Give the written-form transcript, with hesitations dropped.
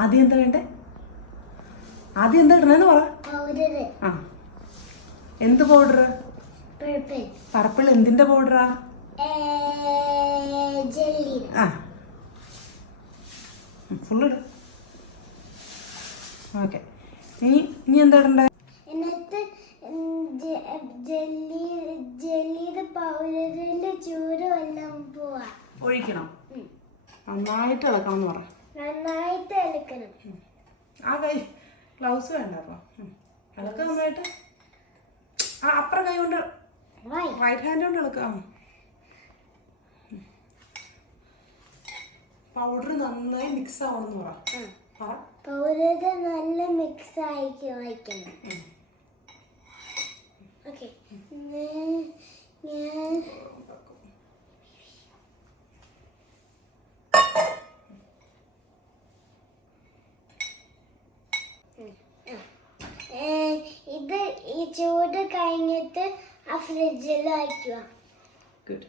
ആദ്യം എന്താ വേണ്ടേ? ആദ്യം എന്താ ഇടണെന്ന് പറ. ആ, എന്ത് പൗഡർ? പർപ്പിൾ എന്തിന്റെ പൗഡറാ? ആ, ഫുള്ള് ഇട്. ഓക്കെ, ഇനി എന്താ ഇടണ്ടേ? ഒഴിക്കണം. നന്നായിട്ട് ഇളക്കണം എന്ന് പറ. നന്നായിട്ട് ഇളക്കണം. ആ കൈ ഗ്ലൗസ് വേണ്ട. ഇളക്ക നന്നായിട്ട്. ആ അപ്പുറം കൈ കൊണ്ട്, റൈറ്റ് ഹാൻഡ് കൊണ്ട് ഇളക്കാം. പൗഡർ നന്നായി മിക്സ് ആവണമെന്ന് പറ. പൗഡർ നല്ല മിക്സ് ആയിട്ട് വയ്ക്കണം. ഓക്കെ, ഇത് ഈ ചൂട് കഴിഞ്ഞിട്ട് ആ ഫ്രിഡ്ജിൽ വയ്ക്കുക. ഗുഡ്.